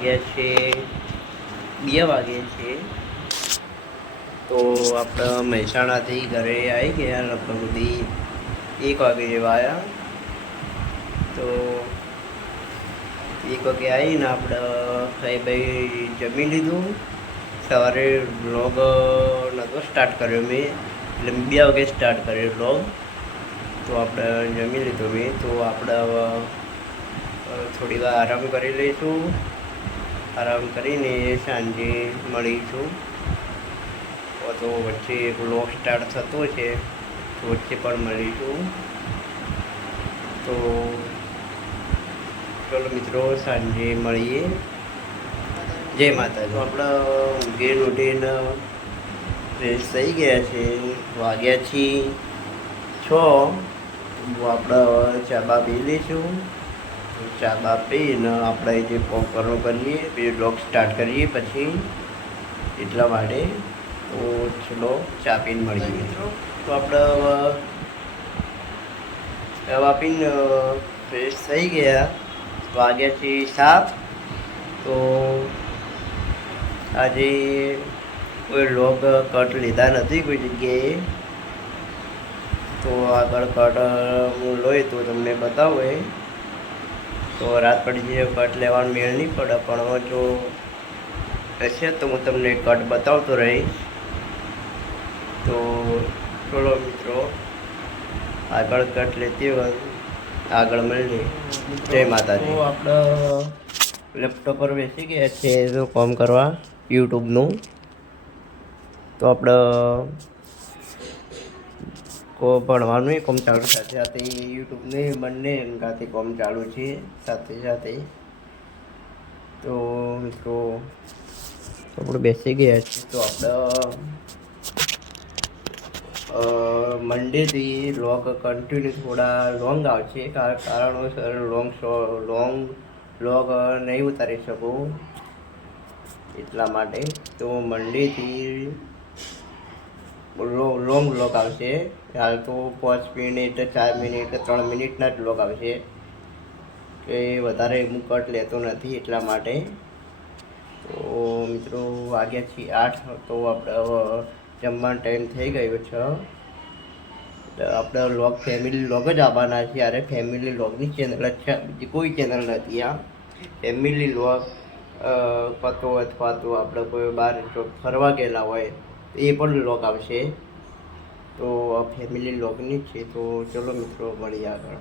વાગ્યા છે 2 વાગ્યા છે. તો આપણે મહેસાણાથી ઘરે આવી ગયા લગભગ સુધી 1 વાગે જેવા આવ્યા. તો 1 વાગે આવીને આપણે ભાઈ જમી લીધું. સવારે વ્લોગ નહોતો સ્ટાર્ટ કર્યો મેં, એટલે 2 વાગે સ્ટાર્ટ કર્યો વ્લોગ. તો આપણે જમી લીધું મેં. તો આપણે થોડી વાર આરામ કરી લઈશું. આરામ કરીને સાંજે મળીશું. તો વચ્ચે વ્લોગ સ્ટાર્ટ થતો છે, તો વચ્ચે પણ મળીશું. તો ચલો મિત્રો, સાંજે મળીએ. જય માતાજી. આપણે ઊંઘીને ઉઠીને ફ્રેશ થઈ ગયા છે, વાગ્યા છીએ 6. આપણે ચા બા પી લઈશું. ચા બા પીને આપણે જે પોકરો કરીએ, પછી વ્લોગ સ્ટાર્ટ કરીએ પછી, એટલા માટે. તો ચલો ચા પીને મળીએ. તો આપણે ચા પીને ફ્રેશ થઈ ગયા, વાગ્યા છે 7. તો આજે કોઈ વ્લોગ કટ લીધા નથી કોઈ જગ્યાએ. તો આગળ કટ હું લઈ તો તમને બતાવે. તો રાત પડી જાય કટ લેવાનું મેળ નહીં પડે, પણ જો હશે તો હું તમને કટ બતાવતો રહીશ. તો ચલો મિત્રો, આગળ કટ લેતી હોય આગળ મળીએ. જય માતાજી. તો આપણે લેપટોપ પર બેસી ગયા છે તો કામ કરવા યુટ્યુબનું. તો આપણે ભણવાનું કામ ચાલુ, સાથે સાથે યુટ્યુબને બંને અંગાથી કામ ચાલુ છે સાથે સાથે. તો મિત્રો આપણે બેસી ગયા છીએ. તો આપણે મંડેથી વ્લોગ કન્ટિન્યુ થોડા લોંગ આવશે, કારણોસર લોંગ વ્લોગ નહીં ઉતારી શકું એટલા માટે. તો મંડેથી લોંગ વ્લોગ આવશે. હાલ તો 5 મિનિટ, 4 મિનિટ, 3 મિનિટના જ વ્લોગ આવશે, કે વધારે હું કટ લેતો નથી એટલા માટે. તો મિત્રો વાગ્યા છે 8. તો આપણે જમવાનો ટાઈમ થઈ ગયો છે. આપણે વ્લોગ ફેમિલી વ્લોગ જ આવવાના છે. અરે ફેમિલી વ્લોગની ચેનલ જ છે, બીજી કોઈ ચેનલ નથી. આ ફેમિલી વ્લોગ પતો અથવા તો આપણે કોઈ બહાર ફરવા ગયેલા હોય એ પણ વ્લોગ આવશે. તો આ ફેમિલી વ્લોગની છે. તો ચલો મિત્રો મળીએ આગળ.